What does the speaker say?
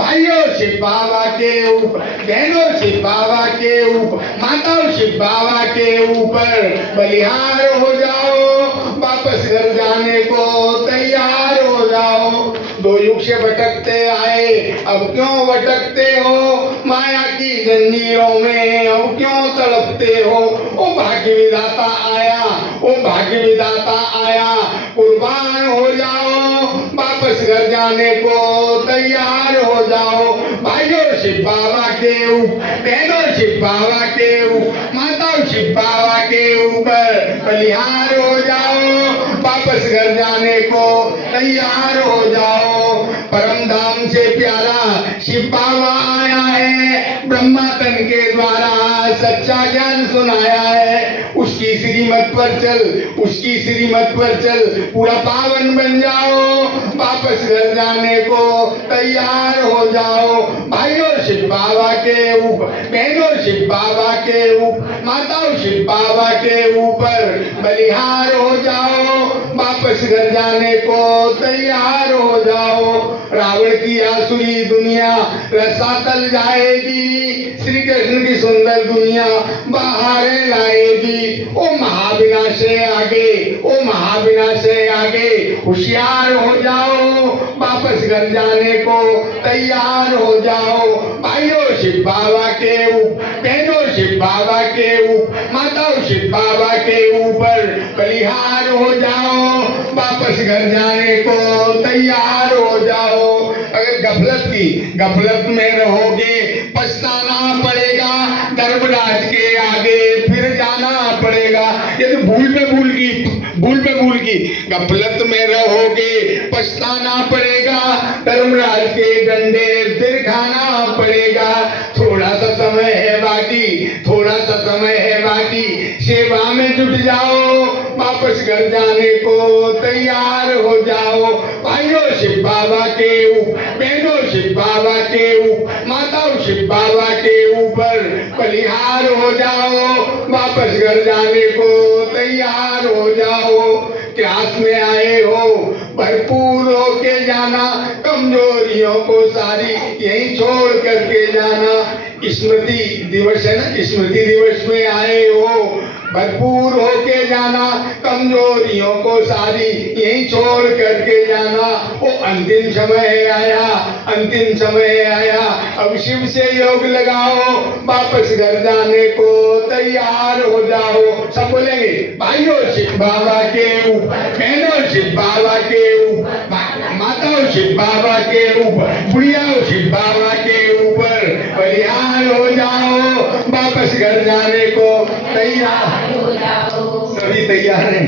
भाइयों शिव बाबा के ऊपर, बहनों शिव बाबा के ऊपर, माताओं शिव बाबा के ऊपर बलिहार हो जाओ, वापस घर जाने को तैयार हो जाओ। 2 युग से भटकते आए, अब क्यों भटकते हो? माया की जंजीरों में अब क्यों तड़पते हो? ओ भाग्य विधाता आया, ओ भाग्य विधाता आया, कुर्बान हो जाओ, वापस घर जाने को तैयार हो जाओ। भाइयों शिव बाबा के ऊपर, बहनों शिव बाबा के ऊपर, माताओं शिव बाबा के ऊपर बलिहार हो जाओ, वापस घर जाने को तैयार हो जाओ। परम धाम से प्यारा शिव बाबा आया है, ब्रह्मा तन के द्वारा सच्चा ज्ञान सुनाया है। उसकी श्रीमत पर चल, उसकी श्रीमत पर चल, पूरा पावन बन जाओ, वापस घर जाने को तैयार हो जाओ। भाइयों शिव बाबा के ऊपर, बहनों शिव बाबा के ऊपर, माताओं शिव बाबा के ऊपर बलिहार हो जाओ, वापस घर जाने को तैयार हो जाओ। रावण की आसुरी दुनिया रसातल जाएगी, श्री कृष्ण की सुंदर दुनिया बाहर लाएगी। ओ महाविनाश से आगे, ओ महाविनाश से आगे होशियार हो जाओ, वापस घर जाने को तैयार हो जाओ। भाइयों शिव बाबा के ऊपर, बहनों शिव बाबा के ऊपर, माताओं शिव बाबा के ऊपर बलिहार हो जाओ, वापस घर जाने को तैयार हो जाओ। अगर गफलत में रहोगे पछताना पड़ेगा, धर्मराज के आगे फिर जाना पड़ेगा। ये तो भूल पे भूल की गफलत में रहोगे पछताना पड़ेगा, धर्मराज के डंडे फिर खाना पड़ेगा। थोड़ा सा समय है बाकी, थोड़ा सा समय है बाकी, सेवा में जुट जाओ, वापस घर जाने को तैयार हो जाओ। भाइयों शिव बाबा के ऊपर, बहनों शिव बाबा के ऊपर, माताओं शिव बाबा के ऊपर बलिहार हो जाओ, वापस घर जाने को तैयार हो जाओ। क्लास में आए हो भरपूर होके जाना, कमजोरियों को सारी यही छोड़ करके जाना। स्मृति दिवस है ना, स्मृति दिवस में आए हो भरपूर होके जाना, कमजोरियों को सारी यही छोड़ करके जाना। वो अंतिम समय आया, अंतिम समय आया, अब शिव से योग लगाओ, वापस घर जाने को तैयार हो जाओ। सब बोलेंगे भाइयों शिव बाबा के ऊपर, बहनों शिव बाबा के ऊपर, माताओं शिव बाबा के ऊपर, बुढ़ियाओं शिव बाबा के ऊपर बलिहार हो जाओ, वापस घर जाने को तैयार हो जाओ। सभी तैयार हैं?